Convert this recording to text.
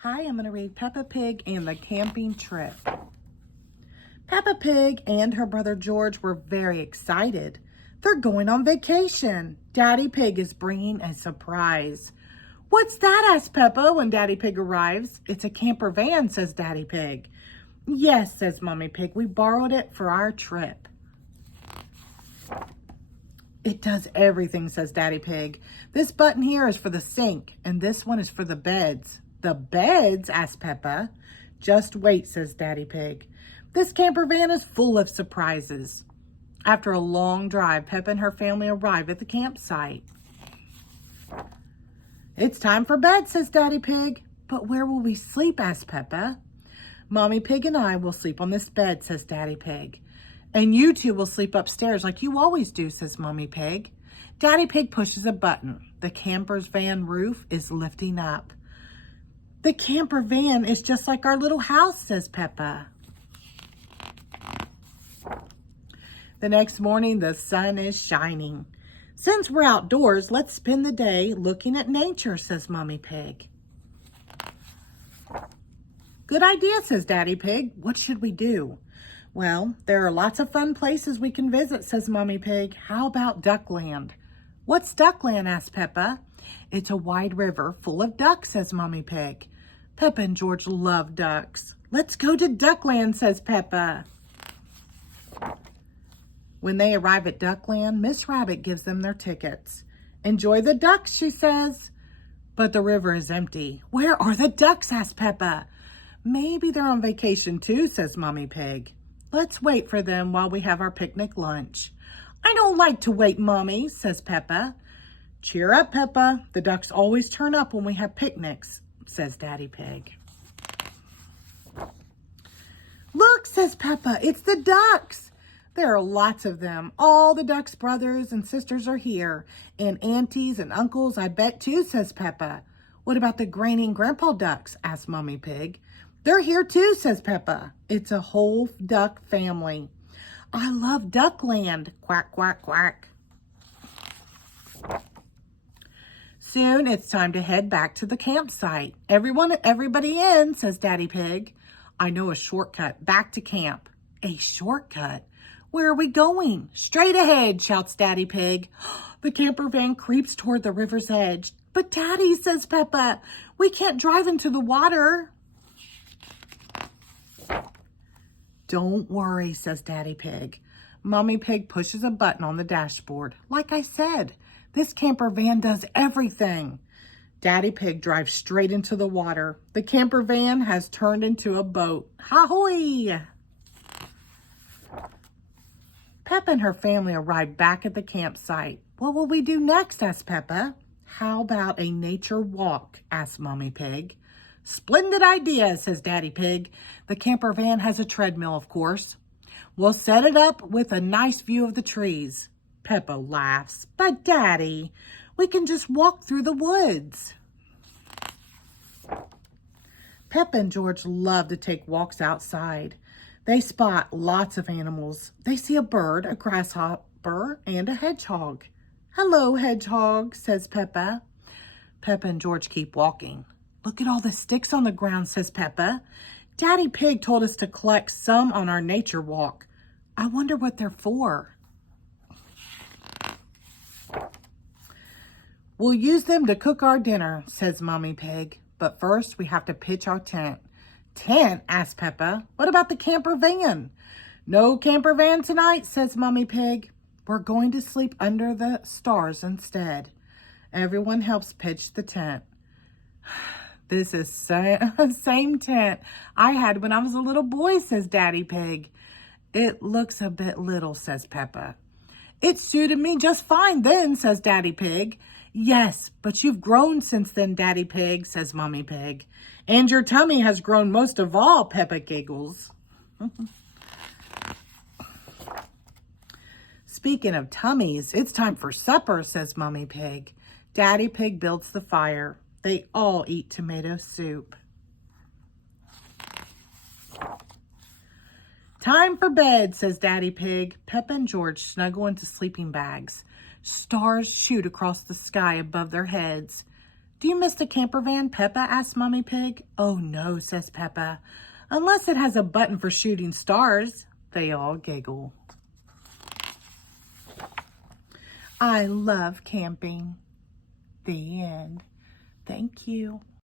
Hi, I'm going to read Peppa Pig and the Camping Trip. Peppa Pig and her brother George were very excited. They're going on vacation. Daddy Pig is bringing a surprise. What's that? Asks Peppa when Daddy Pig arrives. It's a camper van, says Daddy Pig. Yes, says Mommy Pig. We borrowed it for our trip. It does everything, says Daddy Pig. This button here is for the sink, and this one is for the beds. The beds? Asks Peppa. Just wait, says Daddy Pig. This camper van is full of surprises. After a long drive, Peppa and her family arrive at the campsite. It's time for bed, says Daddy Pig. But where will we sleep? Asks Peppa. Mommy Pig and I will sleep on this bed, says Daddy Pig. And you two will sleep upstairs like you always do, says Mommy Pig. Daddy Pig pushes a button. The camper's van roof is lifting up. The camper van is just like our little house, says Peppa. The next morning, the sun is shining. Since we're outdoors, let's spend the day looking at nature, says Mommy Pig. Good idea, says Daddy Pig. What should we do? Well, there are lots of fun places we can visit, says Mommy Pig. How about Duckland? What's Duckland? Asks Peppa. It's a wide river full of ducks, says Mommy Pig. Peppa and George love ducks. Let's go to Duckland, says Peppa. When they arrive at Duckland, Miss Rabbit gives them their tickets. Enjoy the ducks, she says. But the river is empty. Where are the ducks? Asks Peppa. Maybe they're on vacation too, says Mommy Pig. Let's wait for them while we have our picnic lunch. I don't like to wait, Mommy, says Peppa. Cheer up, Peppa. The ducks always turn up when we have picnics, says Daddy Pig. Look, says Peppa, it's the ducks. There are lots of them. All the ducks' brothers and sisters are here. And aunties and uncles, I bet too, says Peppa. What about the Granny and Grandpa ducks? Asks Mommy Pig. They're here too, says Peppa. It's a whole duck family. I love Duckland. Quack, quack, quack. Soon it's time to head back to the campsite. Everybody in, says Daddy Pig. I know a shortcut back to camp. A shortcut? Where are we going? Straight ahead, shouts Daddy Pig. The camper van creeps toward the river's edge. But Daddy, says Peppa, we can't drive into the water. Don't worry, says Daddy Pig. Mommy Pig pushes a button on the dashboard. Like I said, this camper van does everything. Daddy Pig drives straight into the water. The camper van has turned into a boat. Ahoy! Peppa and her family arrive back at the campsite. What will we do next? Asks Peppa. How about a nature walk? Asks Mommy Pig. Splendid idea, says Daddy Pig. The camper van has a treadmill, of course. We'll set it up with a nice view of the trees. Peppa laughs. But Daddy, we can just walk through the woods. Peppa and George love to take walks outside. They spot lots of animals. They see a bird, a grasshopper, and a hedgehog. Hello, hedgehog, says Peppa. Peppa and George keep walking. Look at all the sticks on the ground, says Peppa. Daddy Pig told us to collect some on our nature walk. I wonder what they're for. We'll use them to cook our dinner, says Mommy Pig. But first, we have to pitch our tent. Tent? Asks Peppa. What about the camper van? No camper van tonight, says Mommy Pig. We're going to sleep under the stars instead. Everyone helps pitch the tent. This is same tent I had when I was a little boy, says Daddy Pig. It looks a bit little, says Peppa. It suited me just fine then, says Daddy Pig. Yes, but you've grown since then, Daddy Pig, says Mommy Pig. And your tummy has grown most of all, Peppa giggles. Speaking of tummies, it's time for supper, says Mommy Pig. Daddy Pig builds the fire. They all eat tomato soup. Time for bed, says Daddy Pig. Peppa and George snuggle into sleeping bags. Stars shoot across the sky above their heads. Do you miss the camper van, Peppa? Asks Mommy Pig. Oh no, says Peppa. Unless it has a button for shooting stars. They all giggle. I love camping. The end. Thank you.